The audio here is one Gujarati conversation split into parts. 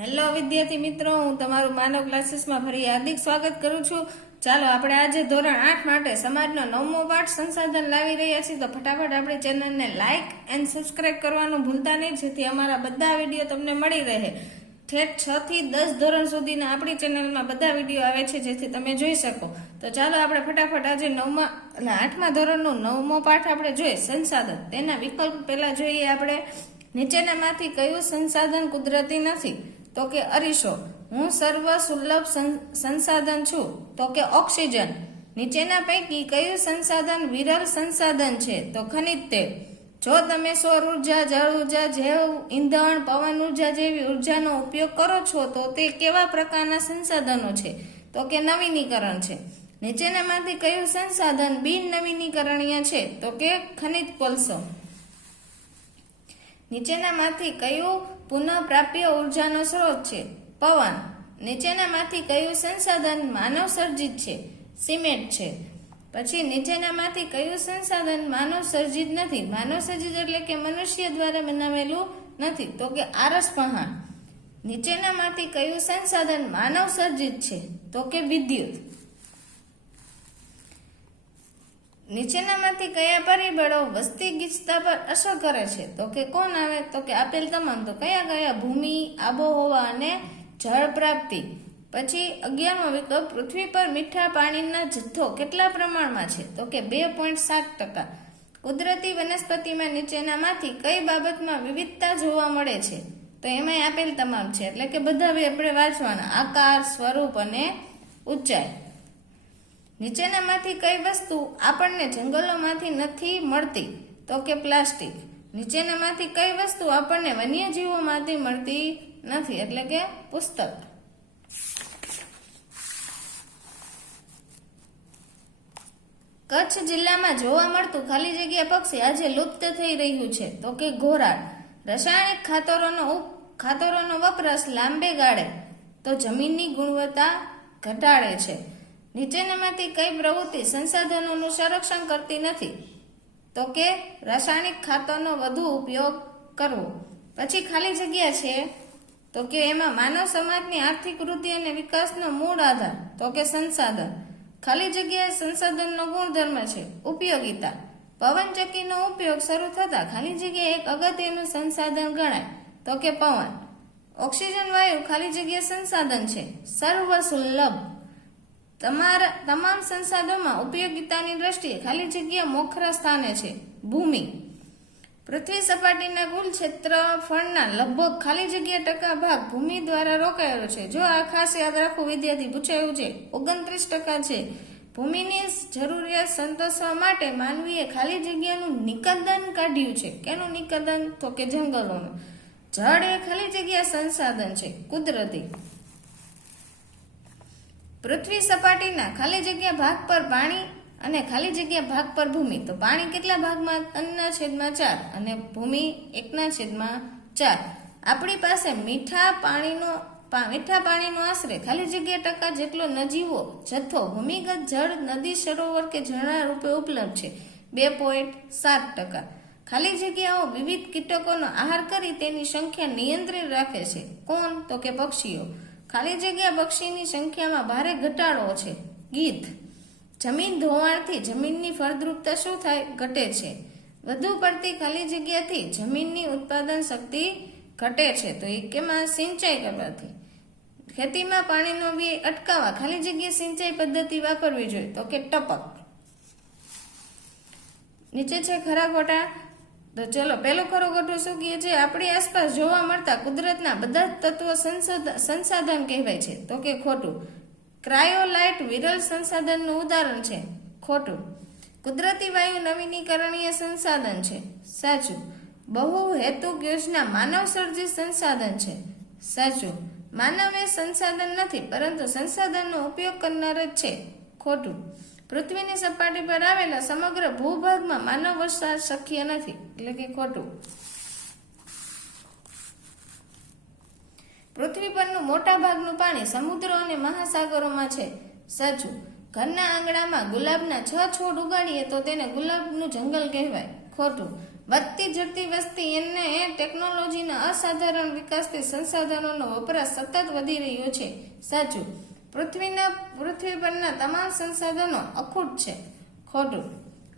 હેલો વિદ્યાર્થી મિત્રો, હું તમારું માનવ ક્લાસીસમાં ફરી હાર્દિક સ્વાગત કરું છું. ચાલો આપણે આજે ધોરણ 8 માટે સમાજનો 9મો પાઠ સંસાધન લાવી રહ્યા છીએ. તો ફટાફટ આપણી ચેનલને લાઇક એન્ડ સબસ્ક્રાઇબ કરવાનું ભૂલતા નહીં, જેથી અમારા બધા વિડીયો તમને મળી રહે. ઠેઠ 6 થી 10 ધોરણ સુધીના આપણી ચેનલમાં બધા વિડીયો આવે છે, જેથી તમે જોઈ શકો. તો ચાલો આપણે ફટાફટ આજે 8મા ધોરણનો 9મો પાઠ આપણે જોઈએ, સંસાધન. તેના વિકલ્પ પહેલા જોઈએ આપણે. નીચેનામાંથી કયું સંસાધન કુદરતી નથી? તો કે અરીસો. હું સર્વ સુલભ સંસાધન છું? તો કે ઓક્સિજન. નીચેના પૈકી કયું સંસાધન વિરલ સંસાધન છે? તો ખનિજ તેલ. જો તમે સૌર ઉર્જા, જળ ઉર્જા, જૈવ ઇંધણ, પવન ઉર્જા જેવી ઉર્જાનો ઉપયોગ કરો છો તો તે કેવા પ્રકારના સંસાધનો છે? તો કે નવીનીકરણ છે. નીચેનામાંથી કયું સંસાધન બિન નવીનીકરણીય છે? તો કે ખનિજ કોલસો. નીચેનામાંથી કયું પુનઃપ્રાપ્ય ઉર્જાનો સ્ત્રોત છે? પવન. નીચેનામાંથી કયું સંસાધન માનવ સર્જિત છે? સિમેન્ટ છે. પછી નીચેનામાંથી કયું સંસાધન માનવ સર્જિત નથી? માનવ સર્જિત એટલે કે મનુષ્ય દ્વારા બનાવેલું નથી? તો કે આરસ પહાણ. નીચેનામાંથી કયું સંસાધન માનવ સર્જિત છે? તો કે વિદ્યુત. નીચેનામાંથી કયા પરિબળો વસ્તી ગીચતા પર અસર કરે છે? તો કે કોણ આવે? તો કે આપેલ તમામ. તો કયા? ભૂમિ, આબોહવા અને જળ પ્રાપ્તિ. પછી 11મો વિકલ્પ, પૃથ્વી પર મીઠા પાણીના જથ્થો કેટલા પ્રમાણમાં છે? તો કે 2.7%. કુદરતી વનસ્પતિમાં નીચેનામાંથી કઈ બાબતમાં વિવિધતા જોવા મળે છે? તો એમાં આપેલ તમામ છે, એટલે કે બધા આપણે વાંચવાના. આકાર, સ્વરૂપ અને ઊંચાઈ. નીચેનામાંથી કઈ વસ્તુ આપણને જંગલોમાંથી નથી મળતી? તો કે પ્લાસ્ટિક. નીચેનામાંથી કઈ વસ્તુ આપણને વન્યજીવોમાંથી મળતી નથી? એટલે કે પુસ્તક. કચ્છ જિલ્લામાં જોવા મળતું ખાલી જગ્યા પક્ષી આજે લુપ્ત થઈ રહ્યું છે? તો કે ઘોરાડ. રાસાયણિક ખાતરોનો વપરાશ લાંબે ગાળે તો જમીનની ગુણવત્તા ઘટાડે છે. નીચેનામાંથી કઈ પ્રવૃત્તિ સંસાધનોનું સંરક્ષણ કરતી નથી? તો કે રાસાયણિક ખાતરનો વધુ ઉપયોગ કરવો. પછી ખાલી જગ્યા છે તો કે એમાં માનવ સમાજની આર્થિક વૃદ્ધિ અને વિકાસનો મૂળ આધાર? તો કે સંસાધન. ખાલી જગ્યા સંસાધનનો ગુણધર્મ છે ઉપયોગિતા. પવનચક્કીનો ઉપયોગ શરૂ થતા ખાલી જગ્યા એક અગત્યનું સંસાધન ગણાય? તો કે પવન. ઓક્સિજન વાયુ ખાલી જગ્યા સંસાધન છે સર્વસુલભ. તમામ સંસાધનોમાં ઉપયોગિતાની દ્રષ્ટિએ ખાલી જગ્યા મોખરા સ્થાને છે ભૂમિ. પૃથ્વી સપાટીના કુલ ક્ષેત્રફળના લગભગ ખાલી જગ્યા ટકા ભાગ ભૂમિ દ્વારા રોકાયેલો છે. જો આ ખાસ યાદ રાખવું વિદ્યાર્થી, પૂછાયું છે. 29% છે. ભૂમિની જરૂરિયાત સંતોષવા માટે માનવીએ ખાલી જગ્યાનું નિકંદન કાઢ્યું છે. કેનું નિકંદન? તો કે જંગલોનું. જળ એ ખાલી જગ્યા સંસાધન છે કુદરતી. પૃથ્વી સપાટીના ખાલી જગ્યા ભાગ પર પાણી અને ખાલી જગ્યા ભાગ પર ભૂમિ. તો પાણી કેટલા ભાગમાં? 3/4 અને ભૂમિ 1/4. આપણી પાસે મીઠા પાણીનો આશરે ખાલી જગ્યા ટકા જેટલો નજીવો જથ્થો ભૂમિગત જળ નદી, સરોવર કે ઝરણા રૂપે ઉપલબ્ધ છે 2.7%. ખાલી જગ્યાઓ વિવિધ કીટકોનો આહાર કરી તેની સંખ્યા નિયંત્રિત રાખે છે. કોણ? તો કે પક્ષીઓ. ખાલી જગ્યા પક્ષીની સંખ્યામાં ભારે ઘટાડો છે ગીધ. જમીન ધોવાણથી જમીનની ફળદ્રુપતા શું થાય? ઘટે છે. વધુ પડતી ખાલી જગ્યાથી જમીનની ઉત્પાદન શક્તિ ઘટે છે. તો એ કેમાં? સિંચાઈ કરવાથી. ખેતીમાં પાણીનો વ્યય અટકાવવા ખાલી જગ્યા સિંચાઈ પદ્ધતિ વાપરવી જોઈએ? તો કે ટપક. નીચે છે ખરા ખોટા? તો ચલો, પેલું ખરું ખોટું શું કહે છે? આપણી આસપાસ જોવા મળતા કુદરતના બધા જ તત્વો સંસાધન કહેવાય છે? તો કે ખોટું. ક્રાયોલાઇટ વિરલ સંસાધનનું ઉદાહરણ છે? ખોટું. કુદરતી વાયુ નવીનીકરણીય સંસાધન છે? સાચું. બહુ હેતુક યોજના માનવ સર્જિત સંસાધન છે? સાચું. માનવ એ સંસાધન નથી, પરંતુ સંસાધનનો ઉપયોગ કરનાર જ છે? ખોટું. પૃથ્વીની સપાટી પર આવેલા સમગ્ર ભૂભાગમાં માનવ વસવાટ શક્ય નથી? એટલે કે ખોટું. પૃથ્વી પરનું મોટા ભાગનું પાણી સમુદ્રો અને મહાસાગરોમાં છે? સાચું. ઘરના આંગણામાં ગુલાબના 6 છોડ ઉગાડીએ તો તેને ગુલાબનું જંગલ કહેવાય? ખોટું. વધતી જતી વસ્તી અને ટેકનોલોજીના અસાધારણ વિકાસથી સંસાધનોનો વપરાશ સતત વધી રહ્યો છે. સાચું. પૃથ્વી પરના તમામ સંસાધનો અખૂટ છે. ખોટું.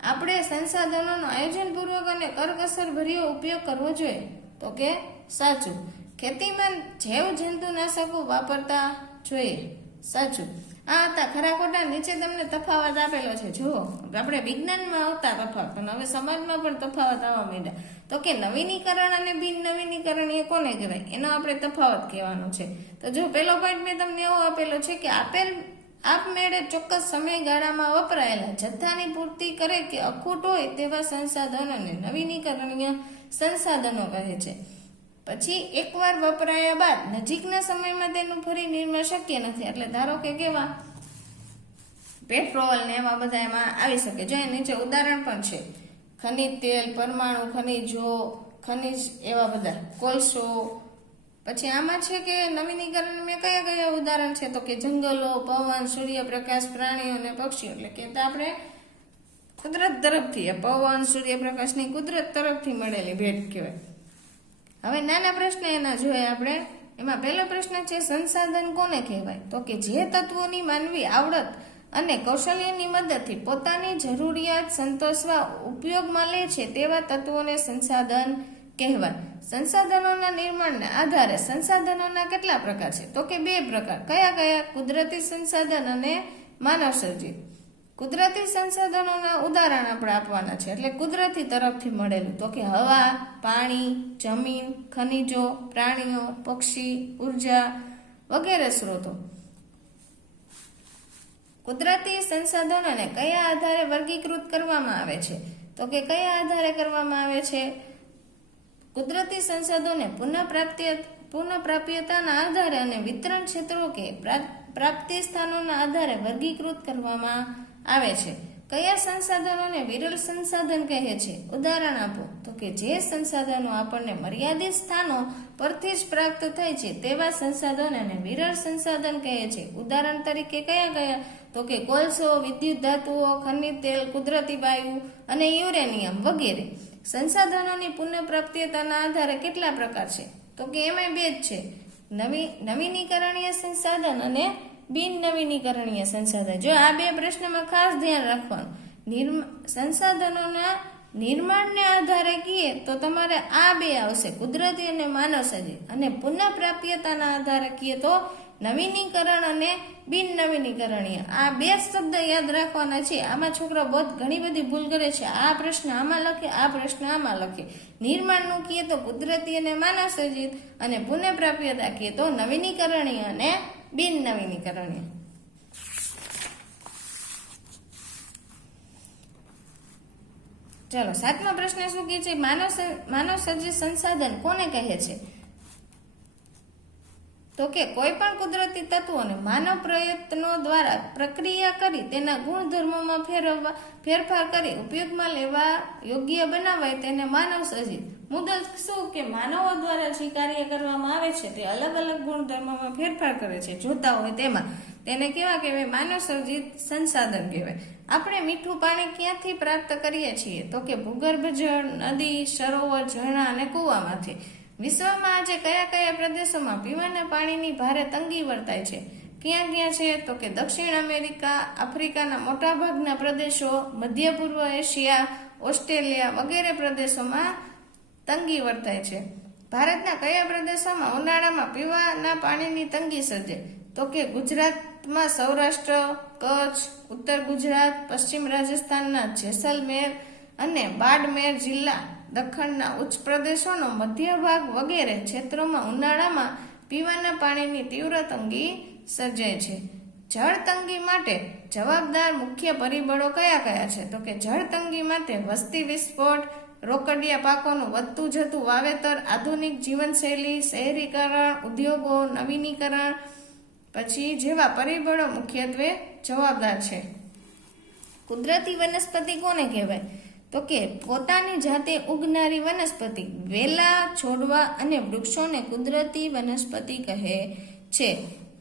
આપણે સંસાધનોનો આયોજનપૂર્વક અને કરકસરભર્યો ઉપયોગ કરવો જોઈએ. તો કે સાચું. ખેતીમાં જૈવ જંતુનાશકો વાપરતા જોઈએ. સાચું. આ હતા ખરા ખોટા. નીચે તમને તફાવત આપેલો છે. જુઓ, આપણે વિજ્ઞાનમાં આવતા તફાવત, પણ હવે સમાજમાં પણ તફાવત આવવા માંડ્યા. તો કે નવીનીકરણ અને બિન નવીનીકરણ એ કોને કહેવાય, એનો આપણે તફાવત કહેવાનો છે. તો જો પેલો પોઈન્ટ મેં તમને એવો આપેલો છે કે આપમેળે ચોક્કસ સમયગાળામાં વપરાયેલા જથ્થાની પૂર્તિ કરે કે અખૂટ હોય તેવા સંસાધનોને નવીનીકરણીય સંસાધનો કહે છે. પછી એકવાર વપરાયા બાદ નજીકના સમયમાં તેનું ફરી નિર્માણ શક્ય નથી. એટલે ધારો કે કેવા પેટ્રોલ ને એવા બધા એમાં આવી શકે. જો નીચે ઉદાહરણ પણ છે. ખનિજ તેલ, પરમાણુ ખનિજો, ખનિજ એવા બધા, કોલસો. પછી આમાં છે કે નવીનીકરણ મેં કયા કયા ઉદાહરણ છે, તો કે જંગલો, પવન, સૂર્યપ્રકાશ, પ્રાણીઓ અને પક્ષીઓ. એટલે કે આપણે કુદરત તરફથી, પવન, સૂર્યપ્રકાશની કુદરત તરફથી મળેલી ભેટ કહેવાય. હવે નાના પ્રશ્ન એના જોઈએ આપણે. એમાં પહેલો પ્રશ્ન છે, સંસાધન કોને કહેવાય? તો કે જે તત્વોની માનવી આવડત અને કૌશલ્યની મદદથી પોતાની જરૂરિયાત સંતોષવા ઉપયોગમાં લે છે તેવા તત્વોને સંસાધન કહેવાય. સંસાધનોના નિર્માણના આધારે સંસાધનોના કેટલા પ્રકાર છે? તો કે 2 પ્રકાર. કયા કયા? કુદરતી સંસાધન અને માનવ સર્જિત. કુદરતી સંસાધનોના ઉદાહરણ આપણે આપવાના છે, એટલે કુદરતી તરફથી મળેલું. તો કે હવા, પાણી, જમીન, ખનિજો, પ્રાણીઓ, પક્ષી, ઉર્જા વગેરે સ્ત્રોતો. કુદરતી સંસાધનોને કયા આધારે વર્ગીકૃત કરવામાં આવે છે? તો કે કયા આધારે કરવામાં આવે છે? કુદરતી સંસાધનોને પુનઃપ્રાપ્યતાના આધારે અને વિતરણ ક્ષેત્રો કે પ્રાપ્તિ સ્થાનોના આધારે વર્ગીકૃત કરવામાં આવે છે. કયા સંસાધનોને વિરલ સંસાધન કહે છે? ઉદાહરણ આપો. તો કે જે સંસાધનો આપણને મર્યાદિત સ્થાનો પરથી જ પ્રાપ્ત થાય છે તેવા સંસાધનોને વિરલ સંસાધન કહે છે. ઉદાહરણ તરીકે કયા કયા? તો કે કોલસો, વિદ્યુત ધાતુઓ, ખનિજ તેલ, કુદરતી વાયુ અને યુરેનિયમ વગેરે. સંસાધનોની પુનઃપ્રાપ્યતાના આધારે કેટલા પ્રકાર છે? તો કે એમાં 2 જ છે, નવીનીકરણીય સંસાધન અને બિન નવીનીકરણીય સંસાધન. જો આ 2 પ્રશ્નમાં ખાસ ધ્યાન રાખવાનું. સંસાધનોના નિર્માણને આધારે કહીએ તો તમારે આ 2 આવશે, કુદરતી અને માનવ સર્જિત. અને પુનઃપ્રાપ્યતાના આધારે કહીએ તો નવીનીકરણ અને બિન નવીનીકરણીય. આ 2 શબ્દ યાદ રાખવાના છે. આમાં છોકરા બહુ ઘણી બધી ભૂલ કરે છે. આ પ્રશ્ન આમાં લખે, આ પ્રશ્ન આમાં લખે. નિર્માણનું કહીએ તો કુદરતી અને માનવ સર્જિત, અને પુનઃપ્રાપ્યતા કહીએ તો નવીનીકરણીય અને બિન નવીનીકરણીય. ચલો, 7મો પ્રશ્ન શું કહે છે? માનવ સર્જિત સંસાધન કોને કહે છે? તો કે કોઈ પણ કુદરતી તત્વોને માનવ પ્રયત્નો દ્વારા પ્રક્રિયા કરી તેના ગુણધર્મોમાં ફેરફાર કરી ઉપયોગમાં લેવા યોગ્ય બનાવાય તેને માનવ સર્જિત. મુદ્દો શું કે માનવો દ્વારા જે કાર્ય કરવામાં આવે છે તે અલગ અલગ ગુણધર્મોમાં ફેરફાર કરે છે, જોતા હોય તેમાં, તેને કેવા કહેવાય? માનવ સર્જિત સંસાધન કહેવાય. આપણે મીઠું પાણી ક્યાંથી પ્રાપ્ત કરીએ છીએ? તો કે ભૂગર્ભ જળ, નદી, સરોવર, ઝરણા અને કૂવામાંથી. વિશ્વમાં આજે કયા કયા પ્રદેશોમાં પીવાના પાણીની ભારે તંગી વર્તાય છે? ક્યાં ક્યાં છે? તો કે દક્ષિણ અમેરિકા, આફ્રિકાના મોટાભાગના પ્રદેશો, મધ્ય પૂર્વ એશિયા, ઓસ્ટ્રેલિયા વગેરે પ્રદેશોમાં તંગી વર્તાય છે. ભારતના કયા પ્રદેશોમાં ઉનાળામાં પીવાના પાણીની તંગી સર્જે? તો કે ગુજરાતમાં સૌરાષ્ટ્ર, કચ્છ, ઉત્તર ગુજરાત, પશ્ચિમ રાજસ્થાનના જેસલમેર અને બાડમેર જિલ્લા, દખણના ઉચ્ચ પ્રદેશોનો મધ્ય ભાગ વગેરે ક્ષેત્રોમાં ઉનાળામાં પીવાના પાણીની તીવ્ર તંગી સર્જાય છે. જળ તંગી માટે જવાબદાર મુખ્ય પરિબળો કયા કયા છે? તો કે જળ તંગી માટે વસ્તી વિસ્ફોટ, રોકડિયા પાકોનું વધતું જતું વાવેતર, આધુનિક જીવનશૈલી, શહેરીકરણ, ઉદ્યોગો, નવીનીકરણ પછી જેવા પરિબળો મુખ્યત્વે જવાબદાર છે. કુદરતી વનસ્પતિ કોને કહેવાય? તો કે પોતાની જાતે ઉગનારી વનસ્પતિ, વેલા, છોડવા અને વૃક્ષોને કુદરતી વનસ્પતિ કહે છે.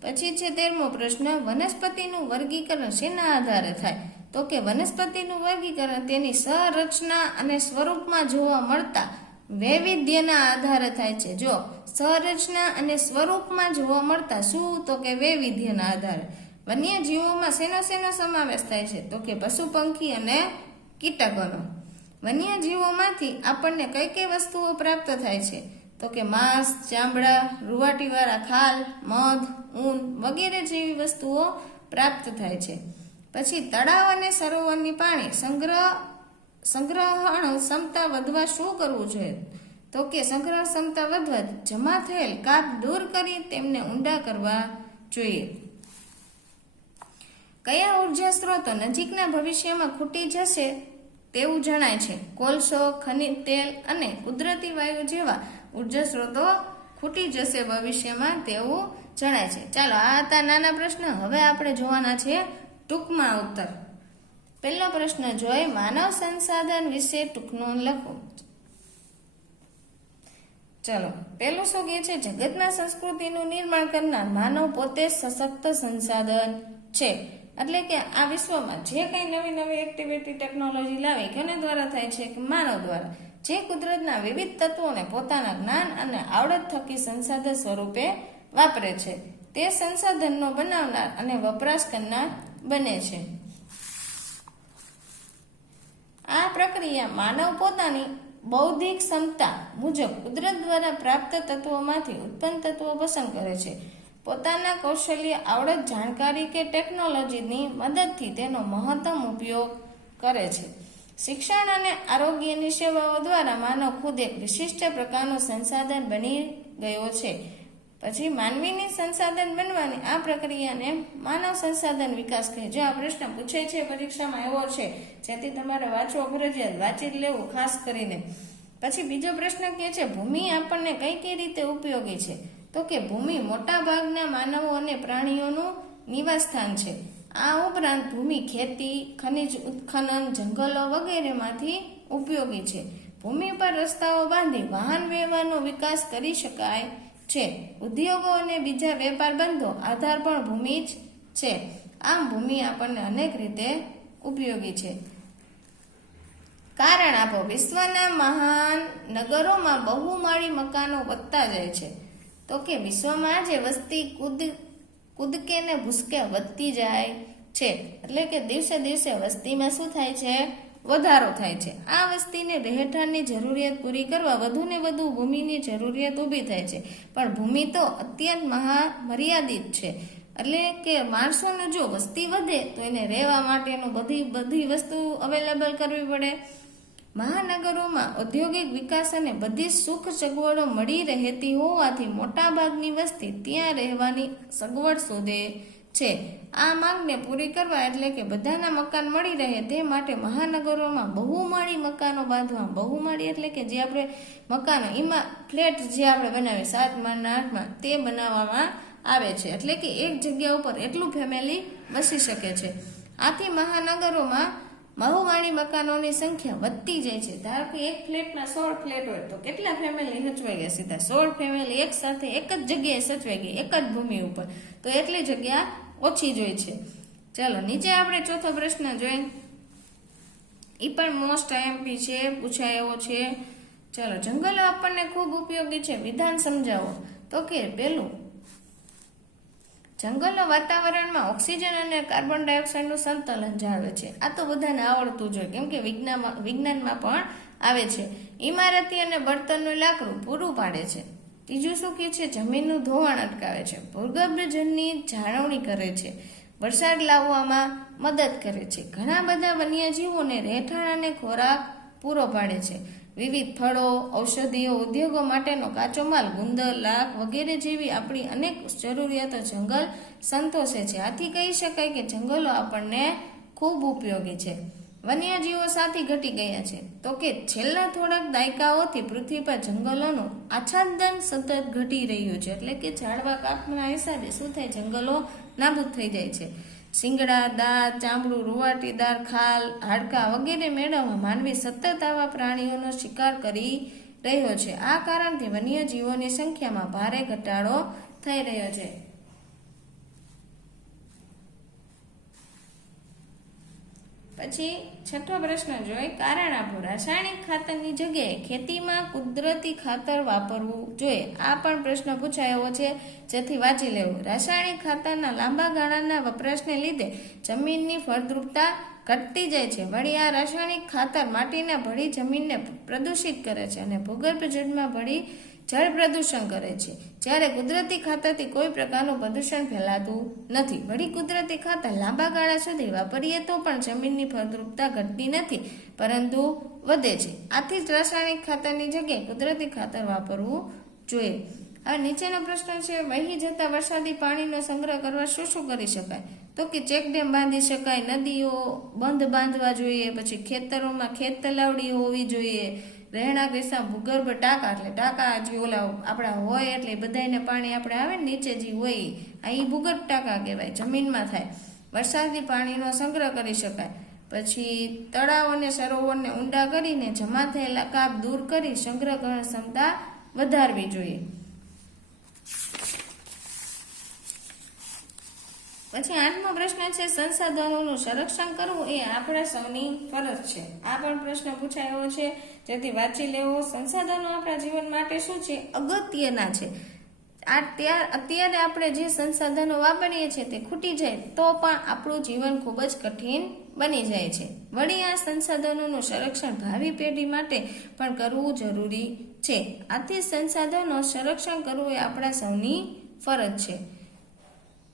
પછી છે 13મો પ્રશ્ન, વનસ્પતિનું વર્ગીકરણ શેના આધારે થાય? તો કે વનસ્પતિનું વર્ગીકરણ તેની સંરચના અને સ્વરૂપમાં જોવા મળતા વૈવિધ્યના આધારે થાય છે. જો સંરચના અને સ્વરૂપમાં જોવા મળતા શું? તો કે વૈવિધ્યના આધારે. વન્ય જીવોમાં શેનો સમાવેશ થાય છે? તો કે પશુ, પંખી અને કીટકોનો. વન્ય જીવોમાંથી આપણને કઈ કઈ વસ્તુઓ પ્રાપ્ત થાય છે? તો કે માંસ, ચામડા, રૂંવાટીવાળા ખાલ, મધ, ઊન વગેરે જેવી વસ્તુઓ પ્રાપ્ત થાય છે. પછી તળાવ અને સરોવરની પાણી સંગ્રહણ ક્ષમતા વધવા શું કરવું જોઈએ? તો કે સંગ્રહ ક્ષમતા વધવા જમા થયેલ કાપ દૂર કરી તેમને ઊંડા કરવા જોઈએ. કયા ઉર્જા સ્ત્રોતો નજીકના ભવિષ્યમાં ખૂટી જશે તેવું જણાય છે? કોલસો, ખનિજ તેલ અને કુદરતી વાયુ જેવા ઉર્જા સ્ત્રોતો ખૂટી જશે ભવિષ્યમાં તેવું જણાય છે. ચાલો, આ હતા નાના પ્રશ્ન. હવે આપણે જોવાના છે ટૂંકમાં ઉત્તર. પહેલો પ્રશ્ન જોઈ, માનવ સંસાધન વિશે ટૂંકનું લખો. ચલો, પેલું શું કહે છે? જગતના સંસ્કૃતિનું નિર્માણ કરનાર માનવ પોતે સશક્ત સંસાધન છે. એટલે કે આ વિશ્વમાં જે કંઈ નવી નવી એક્ટિવિટી ટેકનોલોજી લાવી કોને દ્વારા થાય છે? કે માનવ દ્વારા. જે કુદરતના વિવિધ તત્વોને પોતાના જ્ઞાન અને આવડત થકી સંસાધન સ્વરૂપે વાપરે છે, તે સંસાધનનો બનાવનાર અને વપરાશ કરનાર બને છે. આ પ્રક્રિયા માનવ પોતાની બૌદ્ધિક ક્ષમતા મુજબ કુદરત દ્વારા પ્રાપ્ત તત્વોમાંથી ઉત્પન્ન તત્વો પસંદ કરે છે. પોતાના કૌશલ્ય, આવડત, જાણકારી કે ટેકનોલોજીની મદદથી તેનો મહત્તમ ઉપયોગ કરે છે. શિક્ષણ અને આરોગ્યની સેવાઓ દ્વારા માનવ ખુદ એક વિશિષ્ટ પ્રકારનું સંસાધન બની ગયો છે. પછી માનવીની સંસાધન બનવાની આ પ્રક્રિયાને માનવ સંસાધન વિકાસ કહે. જો આ પ્રશ્ન પૂછે છે પરીક્ષામાં એવો છે, જેથી તમારે વાંચવો ફરજિયાત, વાંચી લેવું ખાસ કરીને. પછી બીજો પ્રશ્ન કહે છે, ભૂમિ આપણને કઈ રીતે ઉપયોગી છે? તો કે ભૂમિ મોટા ભાગના માનવો અને પ્રાણીઓનું નિવાસ સ્થાન છે. આ ઉપરાંત ભૂમિ ખેતી, ખનિજ ઉત્ખનન, જંગલો વગેરેમાંથી ઉપયોગી છે. ભૂમિ પર રસ્તાઓ બાંધી વાહન વ્યવહારનો વિકાસ કરી શકાય છે. ઉદ્યોગો અને બીજા વેપાર બંધો આધાર પણ ભૂમિ જ છે. આમ ભૂમિ આપણને અનેક રીતે ઉપયોગી છે. કારણ આપો. વિશ્વના મહાન નગરોમાં બહુમાળી મકાનો વધતા જાય છે. તો કે વિશ્વમાં આજે વસ્તી કૂદકે ને ભૂસકે વધતી જાય છે. એટલે કે દિવસે દિવસે વસ્તીમાં શું થાય છે? વધારો થાય છે. આ વસ્તીને રહેઠાણની જરૂરિયાત પૂરી કરવા વધુ ને વધુ ભૂમિની જરૂરિયાત ઊભી થાય છે. પણ ભૂમિ તો અત્યંત મર્યાદિત છે. એટલે કે માણસોને જો વસ્તી વધે તો એને રહેવા માટેનું બધી વસ્તુ અવેલેબલ કરવી પડે. મહાનગરોમાં ઔદ્યોગિક વિકાસ અને બધી સુખ સગવડો મળી રહેતી હોવાથી મોટા ભાગની વસ્તી ત્યાં રહેવાની સગવડ શોધે છે. આ માંગને પૂરી કરવા એટલે કે બધાના મકાન મળી રહે તે માટે મહાનગરોમાં બહુમાળી મકાનો બાંધવા. બહુમાળી એટલે કે જે આપણે મકાનો એમાં ફ્લેટ જે આપણે બનાવીએ 7 માળના 8 માળ તે બનાવવામાં આવે છે. એટલે કે એક જગ્યા ઉપર એટલું ફેમિલી વસી શકે છે. આથી મહાનગરોમાં બહુમાળી મકાનોની સંખ્યા વધતી જાય છે. ધારો કે એક ફ્લેટમાં 16 ફ્લેટ હોય તો કેટલા ફેમિલી સચવાઈ ગયા? સીધા 16 ફેમિલી એક સાથે એક જ જગ્યાએ સચવાઈ ગઈ, એક જ ભૂમિ ઉપર. તો એટલી જગ્યા ઓછી જોઈ છે. ચાલો, નીચે આપણે ચોથો પ્રશ્ન જોઈએ. એ પણ મોસ્ટ આઈએમપી છે, પૂછાય એવો છે. ચાલો, જંગલો આપણને ખૂબ ઉપયોગી છે. વિધાન સમજાવો. તો કે પેલું, જંગલો વાતાવરણમાં ઓક્સિજન અને કાર્બન ડાયોક્સાઇડનું સંતુલન જાળવે છે. આ તો બધાને આવડતું જ હોય, કેમ કે વિજ્ઞાનમાં પણ આવે છે. ઇમારતી અને બળતણનું લાકડું પૂરું પાડે છે. ત્રીજું શું કહે છે? જમીનનું ધોવાણ અટકાવે છે. ભૂગર્ભ જળની જાળવણી કરે છે. વરસાદ લાવવામાં મદદ કરે છે. ઘણા બધા વન્યજીવોને રહેઠાણ અને ખોરાક પૂરો પાડે છે. વિવિધ ફળો, ઔષધીય ઉદ્યોગો માટેનો કાચો માલ, ગુંદર, લાખ વગેરે જેવી આપણી અનેક જરૂરિયાતો જંગલ સંતોષે છે. આથી કહી શકાય કે જંગલો આપણને ખૂબ ઉપયોગી છે. વન્યજીવો સાથી ઘટી ગયા છે. તો કે છેલ્લા થોડાક દાયકાઓથી પૃથ્વી પર જંગલોનું આચ્છાદન સતત ઘટી રહ્યું છે. એટલે કે ઝાડવા કાપના હિસાબે શું થાય? જંગલો નાબૂદ થઈ જાય છે. શિંગડા, દાંત, ચામડું, રૂંવાટીદાર ખાલ, હાડકાં વગેરે મેળવવા માનવી સતત આવા પ્રાણીઓનો શિકાર કરી રહ્યો છે. આ કારણથી વન્યજીવોની સંખ્યામાં ભારે ઘટાડો થઈ રહ્યો છે. . પછી છઠ્ઠો પ્રશ્ન જોઈએ, કારણ આપો. રાસાયણિક ખાતરની જગ્યાએ ખેતીમાં કુદરતી ખાતર વાપરવું જોઈએ. આ પણ પ્રશ્ન પૂછાયો છે, જેથી વાંચી લેવું. રાસાયણિક ખાતરના લાંબા ગાળાના વપરાશને લીધે જમીનની ફળદ્રુપતા ઘટતી જાય છે. વળી આ રાસાયણિક ખાતર માટીના ભળી જમીનને પ્રદૂષિત કરે છે અને ભૂગર્ભ જળમાં ભળી જળ પ્રદૂષણ કરે છે, જ્યારે કુદરતી ખાતરથી કોઈ પ્રકારનું પ્રદૂષણ ફેલાતું નથી. વળી કુદરતી ખાતર લાંબા ગાળા સુધી વાપરીએ તો પણ જમીનની ફળદ્રુપતા ઘટતી નથી, પરંતુ વધે છે. આથી જ રાસાયણિક ખાતરની જગ્યાએ કુદરતી ખાતર વાપરવું જોઈએ. હવે નીચેનો પ્રશ્ન છે, વહી જતા વરસાદી પાણીનો સંગ્રહ કરવા શું શું કરી શકાય? તો કે ચેકડેમ બાંધી શકાય, નદીઓ બંધ બાંધવા જોઈએ, પછી ખેતરોમાં ખેત તલાવડી હોવી જોઈએ, રહેણાંક વિસ્તાર ભૂગર્ભ ટાંકા, એટલે ટાંકા જે ઓલા આપણા હોય એટલે બધાને પાણી આપણે આવે ને નીચે જે હોય અહીં ભૂગર્ભ ટાંકા કહેવાય, જમીનમાં થાય. વરસાદી પાણીનો સંગ્રહ કરી શકાય. પછી તળાવ અને સરોવરને ઊંડા કરીને જમા થયેલા કાપ દૂર કરી સંગ્રહ કરવાની ક્ષમતા વધારવી જોઈએ. પછી 8મો પ્રશ્ન છે, સંસાધનોનું સંરક્ષણ કરવું એ આપણા સૌની ફરજ છે. આ પણ પ્રશ્ન પૂછાયો છે, જેથી વાંચી લેવો. સંસાધનો આપણા જીવન માટે શું છે? અગત્યના છે. અત્યારે આપણે જે સંસાધનો વાપરીએ છીએ તે ખૂટી જાય તો પણ આપણું જીવન ખૂબ જ કઠિન બની જાય છે. વળી આ સંસાધનોનું સંરક્ષણ ભાવિ પેઢી માટે પણ કરવું જરૂરી છે. આથી સંસાધનો સંરક્ષણ કરવું એ આપણા સૌની ફરજ છે.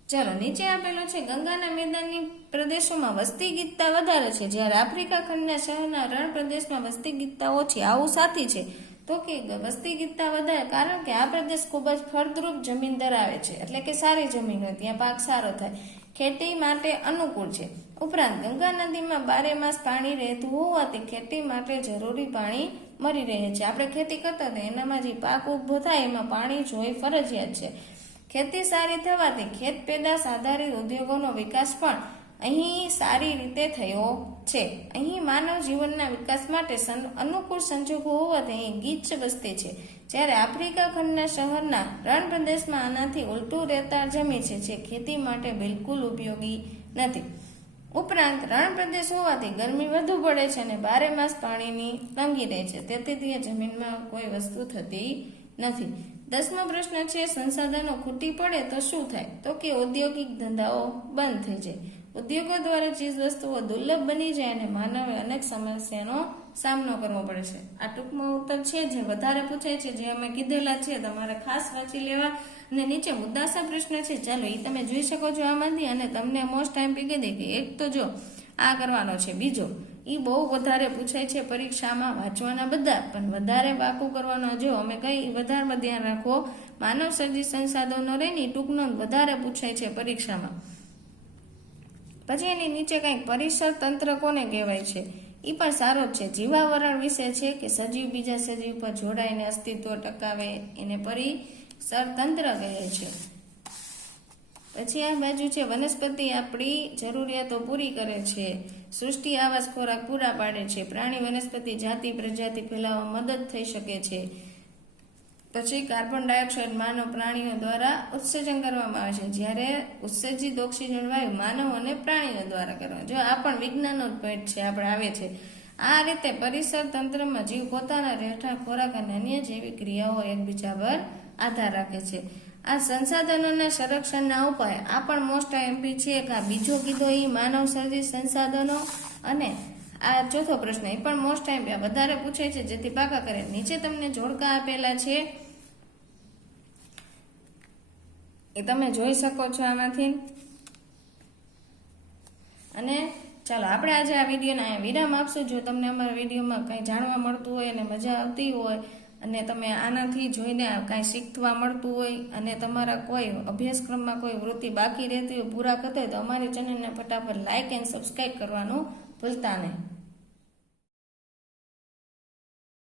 ચલો નીચે આપેલો છે, ગંગાના મેદાની પ્રદેશોમાં વસ્તી ગીતતા વધારે છે, જ્યારે આફ્રિકા ખંડના શહેરના રણ પ્રદેશમાં વસ્તી ગીતતા ઓછી. આવું સાથી છે? તો કે વસ્તી ગીતતા વધારે કારણ કે આ પ્રદેશ ખૂબ જ ફળદ્રુપ જમીન ધરાવે છે, એટલે કે સારી જમીન હોય, ત્યાં પાક સારો થાય, ખેતી માટે અનુકૂળ છે. ઉપરાંત ગંગા નદીમાં 12 માસ પાણી રહેતું હોવાથી ખેતી માટે જરૂરી પાણી મળી રહે છે. આપણે ખેતી કરતા હતા એનામાં જે પાક ઉભો થાય એમાં પાણી જોઈ ફરજિયાત છે. ખેતી સારી થવાથી ખેત પેદાશ આધારિત ઉદ્યોગોનો વિકાસ પણ અહીં સારી રીતે થયો છે. અહીં માનવ જીવનના વિકાસ માટે અનુકૂળ સંજોગો હોવાથી અહીં ગીચ વસ્તી છે, જ્યારે આફ્રિકા ખંડના શહેરના રણ પ્રદેશમાં આનાથી ઉલટું રેતાળ જમીન છે, જે ખેતી માટે બિલકુલ ઉપયોગી નથી. ઉપરાંત રણ પ્રદેશ હોવાથી ગરમી વધુ પડે છે અને 12 માસ પાણીની તંગી રહે છે, તેથી તે જમીનમાં કોઈ વસ્તુ થતી નથી. 10મો પ્રશ્ન છે, સંસાધનો ખૂટી પડે તો શું થાય? તો કે ઔદ્યોગિક ધંધાઓ બંધ થઈ જાય, ઉદ્યોગો દ્વારા ચીજ વસ્તુઓ દુર્લભ બની જાય અને માનવે અનેક સમસ્યાનો સામનો કરવો પડે છે. આ ટૂંકમાં ઉત્તર છે, જે વધારે પૂછાય છે, જે અમે કીધેલા છે, તમારે ખાસ વાંચી લેવા. અને નીચે મુદ્દાસર પ્રશ્ન છે, ચાલો એ તમે જોઈ શકો છો આમાંથી, અને તમને મોસ્ટ ટાઈમ પીકી દે કે એક તો જો આ કરવાનો છે, બીજો એ બહુ વધારે પૂછાય છે પરીક્ષામાં, વાંચવાના બધા પણ વધારે પાકું કરવાનો. જો અમે કઈ વધારે ધ્યાન રાખો, માનવ સર્જિત સંસાધનો રહીને ટૂંકનો વધારે પૂછાય છે પરીક્ષામાં. પછી એની નીચે કંઈક પરિસર તંત્ર કોને કહેવાય છે? એ પણ સારો જ છે. જીવાવરણ વિશે છે કે સજીવ બીજા સજીવ પર જોડાઈને અસ્તિત્વ ટકાવે, એને પરિસર તંત્ર કહે છે. પછી આ બાજુ છે, વનસ્પતિ આપણી જરૂરિયાતો પૂરી કરે છે, સૃષ્ટિ આવાસ ખોરાક પૂરા પાડે છે, પ્રાણી વનસ્પતિ જાતિ પ્રજાતિ ફેલાવવામાં મદદ થઈ શકે છે. પછી કાર્બન ડાયોક્સાઇડ માનવ પ્રાણીઓ દ્વારા ઉત્સર્જન કરવામાં આવે છે, જ્યારે ઉત્સર્જિત ઓક્સિજન વાયુ માનવ અને પ્રાણીઓ દ્વારા કરવામાં. જો આ પણ વિજ્ઞાનનો જ પોઈન્ટ છે, આપણે આવે છે. આ રીતે પરિસર તંત્રમાં જીવ પોતાના રહેઠાણ, ખોરાક અને અન્ય જૈવિક ક્રિયાઓ એકબીજા પર આધાર રાખે છે. આ સંસાધનોના સંરક્ષણના ઉપાય, આ પણ મોસ્ટ એમપી છે. આ બીજો કીધો એ માનવ સર્જિત સંસાધનો, અને આ ચોથો પ્રશ્ન એ પણ મોસ્ટ એમપી વધારે પૂછાય છે, જેથી પાકા કરે. નીચે તમને જોડકા આપેલા છે, એ તમે જોઈ શકો છો આમાંથી. અને ચાલો આપણે આજે આ વિડીયોને અહીંયા વિરામ આપશું. જો તમને અમારા વિડીયોમાં કંઈ જાણવા મળતું હોય અને મજા આવતી હોય અને તમે આનાથી જોઈને કાંઈ શીખવા મળતું હોય અને તમારા કોઈ અભ્યાસક્રમમાં કોઈ વૃત્તિ બાકી રહેતી હોય પૂરા કરતા હોય તો અમારી ચેનલને ફટાફટ લાઇક એન્ડ સબસ્ક્રાઈબ કરવાનું ભૂલતા નહીં.